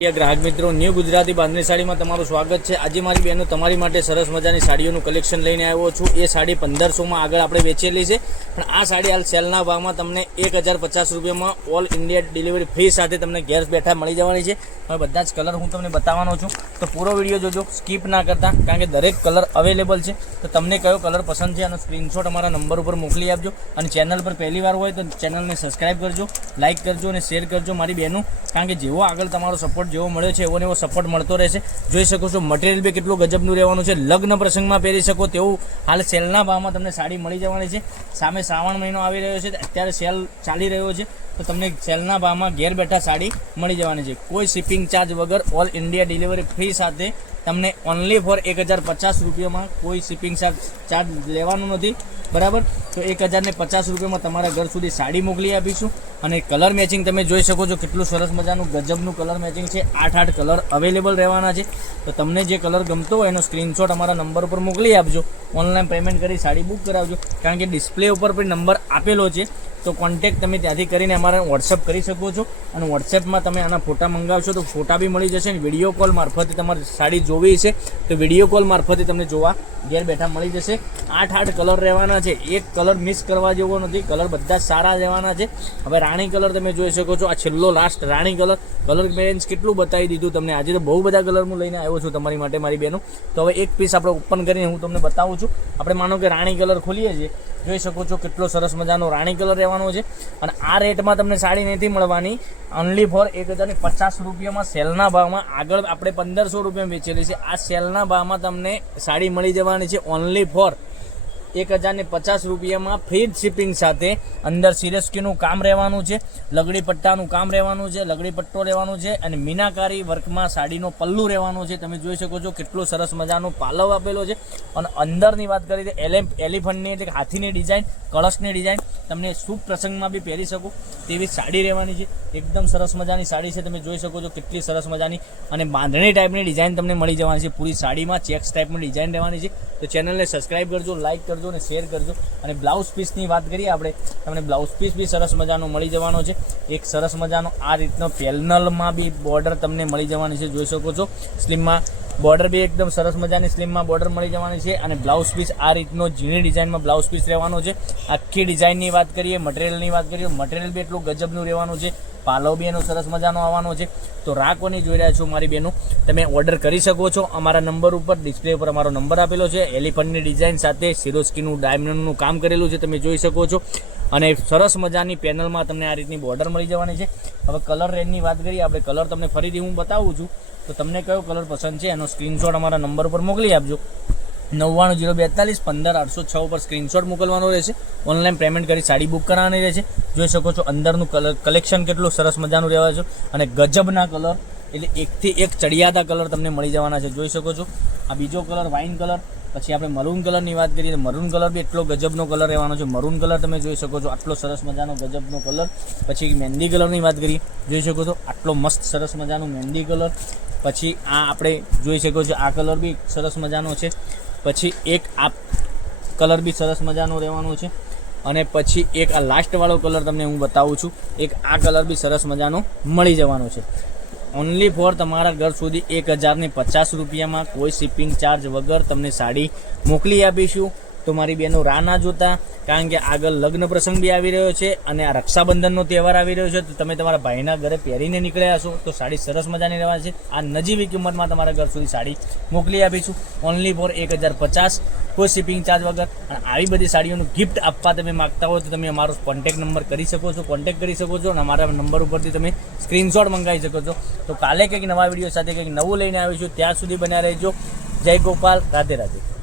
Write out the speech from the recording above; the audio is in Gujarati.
ગ્રાહક મિત્રો ન્યૂ ગુજરાતી બાંધણી સાડીમાં તમારું સ્વાગત છે। આજે મારી બહેનો તમારી માટે સરસ મજાની સાડીઓનું કલેક્શન લઈને આવ્યો છું। એ સાડી 1500માં આગળ આપણે વેચેલી છે, પણ આ સાડી હાલ સેલના ભાવમાં તમને 1050 રૂપિયામાં ઓલ ઇન્ડિયા ડિલિવરી ફ્રી સાથે તમને ઘેર બેઠા મળી જવાની છે। હવે બધા જ કલર હું તમને બતાવવાનો છું, તો પૂરો વિડીયો જોજો, સ્કીપ ના કરતા, કારણ કે દરેક કલર અવેલેબલ છે। તો તમને કયો કલર પસંદ છે એનો સ્ક્રીનશોટ અમારા નંબર ઉપર મોકલી આપજો, અને ચેનલ પર પહેલી વાર હોય તો ચેનલને સબસ્ક્રાઈબ કરજો, લાઇક કરજો અને શેર કરજો મારી બહેનો, કારણ કે જેવો આગળ તમારો સપોર્ટ જેવો મળ્યો છે એવો ને એવો સપોર્ટ મળતો રહેશે। જોઈ શકો છો મટીરિયલ બી કેટલું ગજબનું રહેવાનું છે, લગ્ન પ્રસંગમાં પહેરી શકો તેવું હાલ સેલના ભાવમાં તમને સાડી મળી જવાની છે। સામે શ્રાવણ મહિનો આવી રહ્યો છે, અત્યારે સેલ ચાલી રહ્યો છે, તો તમને સેલના ભાવમાં ઘેર બેઠા સાડી મળી જવાની છે, કોઈ શિપિંગ ચાર્જ વગર ઓલ ઇન્ડિયા ડિલિવરી ફ્રી સાથે તમને ઓનલી ફોર 1050 રૂપિયામાં કોઈ શિપિંગ ચાર્જ લેવાનું નથી, બરાબર। તો 1050 રૂપિયામાં તમારા ઘર સુધી સાડી મોકલી આપીશું। અને કલર મેચિંગ તમે જોઈ શકો છો, કેટલું સરસ મજાનું ગજબનું કલર મેચિંગ છે। 8 કલર અવેલેબલ રહેવાના છે, તો તમને જે કલર ગમતો હોય એનો સ્ક્રીનશોટ અમારા નંબર ઉપર મોકલી આપજો, ઓનલાઈન પેમેન્ટ કરી સાડી બુક કરાવજો, કારણ કે ડિસ્પ્લે ઉપર પણ નંબર આપેલો છે, તો કોન્ટેક્ટ તમે ત્યાંથી કરીને અમારા વોટ્સઅપ કરી શકો છો, અને વોટ્સએપમાં તમે આના ફોટા મંગાવશો તો ફોટા બી મળી જશે, અને વિડીયો કોલ મારફતે તમારે સાડી જોવી છે તો વિડીયો કોલ મારફતે તમને જોવા ઘેર બેઠા મળી જશે। 8 કલર રહેવાના છે, એક કલર મિસ કરવા જેવો નથી, કલર બધા સારા રહેવાના છે। હવે રાણી કલર તમે જોઈ શકો છો, આ છેલ્લો લાસ્ટ રાણી કલર મેરેન્જ કેટલું બતાવી દીધું તમને, આજે તો બહુ બધા કલર હું લઈને આવ્યો છું તમારી માટે મારી બહેનો। તો હવે એક પીસ આપણે ઓપન કરીને હું તમને બતાવું છું। આપણે માનો કે રાણી કલર ખોલીએ છીએ, જોઈ શકો છો કેટલો સરસ મજાનો રાણી કલર રહેવાનો છે, અને આ રેટમાં તમને સાડી નથી મળવાની, ઓનલી ફોર 1050 રૂપિયામાં સેલના ભાવમાં, આગળ આપણે 1500 રૂપિયા વેચેલી છે, આ સેલના ભાવમાં તમને સાડી મળી જવાની છે ઓનલી ફોર 1050 રૂપિયામાં ફ્રી શિપિંગ સાથે। અંદર સિરેસ્કીનું કામ રહેવાનું છે, લગડી પટ્ટાનું કામ રહેવાનું છે, લગડી પટ્ટો રહેવાનું છે, અને મીનાકારી વર્કમાં સાડીનો પલ્લુ રહેવાનો છે। તમે જોઈ શકો છો કેટલો સરસ મજાનો પાલવ આપેલો છે, અને અંદરની વાત કરીએ તો એલિફન્ટની એટલે હાથીની ડિઝાઇન, કળશની ડિઝાઇન, તમને શુભ પ્રસંગમાં બી પહેરી શકો તેવી સાડી રહેવાની છે। એકદમ સરસ મજાની સાડી છે, તમે જોઈ શકો છો કેટલી સરસ મજાની, અને બાંધણી ટાઈપની ડિઝાઇન તમને મળી જવાની છે, પૂરી સાડીમાં ચેક્સ ટાઈપની ડિઝાઇન રહેવાની છે। તો ચેનલને સબસ્ક્રાઈબ કરજો, લાઇક કરજો અને શેર કરજો। અને બ્લાઉઝ પીસની વાત કરીએ આપણે, તમને બ્લાઉઝ પીસ બી સરસ મજાનો મળી જવાનો છે, એક સરસ મજાનો આ રીતનો પેનલમાં બી બોર્ડર તમને મળી જવાની છે, જોઈ શકો છો સ્લીમમાં બોર્ડર બી એકદમ સરસ મજાની સ્લીમમાં બોર્ડર મળી જવાની છે, અને બ્લાઉઝ પીસ આ રીતનો ઝીણી ડિઝાઇનમાં બ્લાઉઝ પીસ રહેવાનો છે। આખી ડિઝાઇનની વાત કરીએ, મટીરિયલની વાત કરીએ, મટીરિયલ બી એટલું ગજબનું રહેવાનું છે, પાલવ બી એનો સરસ મજાનો આવવાનો છે। તો રાખવાની જોઈ રહ્યા છો મારી બહેનો, તમે ઓર્ડર કરી શકો છો અમારા નંબર ઉપર, ડિસ્પ્લે ઉપર અમારો નંબર આપેલો છે, એલિફન્ટની ડિઝાઇન સાથે સિરોસ્કીનું ડાયમંડનું કામ કરેલું છે, તમે જોઈ શકો છો, અને સરસ મજાની પેનલમાં તમને આ રીતની બોર્ડર મળી જવાની છે। હવે કલર રેન્જની વાત કરીએ આપણે, કલર તમને ફરીથી હું બતાવું છું, તો તમને કયો કલર પસંદ છે એનો સ્ક્રીનશોટ અમારા નંબર ઉપર મોકલી આપજો, 990245 15806 ઉપર સ્ક્રીનશોટ મોકલવાનો રહેશે, ઓનલાઈન પેમેન્ટ કરી સાડી બુક કરાવવાની રહેશે। જોઈ શકો છો અંદરનું કલેક્શન કેટલું સરસ મજાનું રહેવા છે, અને ગજબના કલર એટલે એકથી એક ચડિયાતા કલર તમને મળી જવાના છે, જોઈ શકો છો। આ બીજો કલર વાઇન કલર, પછી આપણે મરૂન કલરની વાત કરીએ તો મરૂન કલર બી એટલો ગજબનો કલર રહેવાનો છે, મરૂન કલર તમે જોઈ શકો છો, આટલો સરસ મજાનો ગજબનો કલર। પછી મહેંદી કલરની વાત કરીએ, જોઈ શકો છો આટલો મસ્ત સરસ મજાનો મહેંદી કલર। પછી આ આપણે જોઈ શકો છો આ કલર બી સરસ મજાનો છે, પછી એક આ કલર બી સરસ મજાનો રહેવાનો છે, અને પછી એક આ લાસ્ટવાળો કલર તમને હું બતાવું છું, એક આ કલર બી સરસ મજાનો મળી જવાનો છે, ઓનલી ફોર તમારા ઘર સુધી 1050 રૂપિયામાં કોઈ શિપિંગ ચાર્જ વગર તમને સાડી મોકલી આપીશું। તો મારી બહેનો રાહ ના જોતા, કારણ કે આગળ લગ્ન પ્રસંગ બી આવી રહ્યો છે, અને આ રક્ષાબંધનનો તહેવાર આવી રહ્યો છે, તો તમે તમારા ભાઈના ઘરે પહેરીને નીકળ્યા હશો તો સાડી સરસ મજાની રહેવાની છે। આ નજીવી કિંમતમાં તમારા ઘર સુધી સાડી મોકલી આપીશું, ઓનલી ફોર 1050 કોઈ શિપિંગ ચાર્જ વગર। અને આવી બધી સાડીઓનું ગિફ્ટ આપવા તમે માગતા હો તો તમે અમારો કોન્ટેક્ટ નંબર કરી શકો છો, કોન્ટેક્ટ કરી શકો છો, અને અમારા નંબર ઉપરથી તમે સ્ક્રીનશોટ મંગાવી શકો છો। તો કાલે કંઈક નવા વિડીયો સાથે કંઈક નવું લઈને આવીશું, ત્યાં સુધી બન્યા રહેજો। જય ગોપાલ, રાધે રાધે।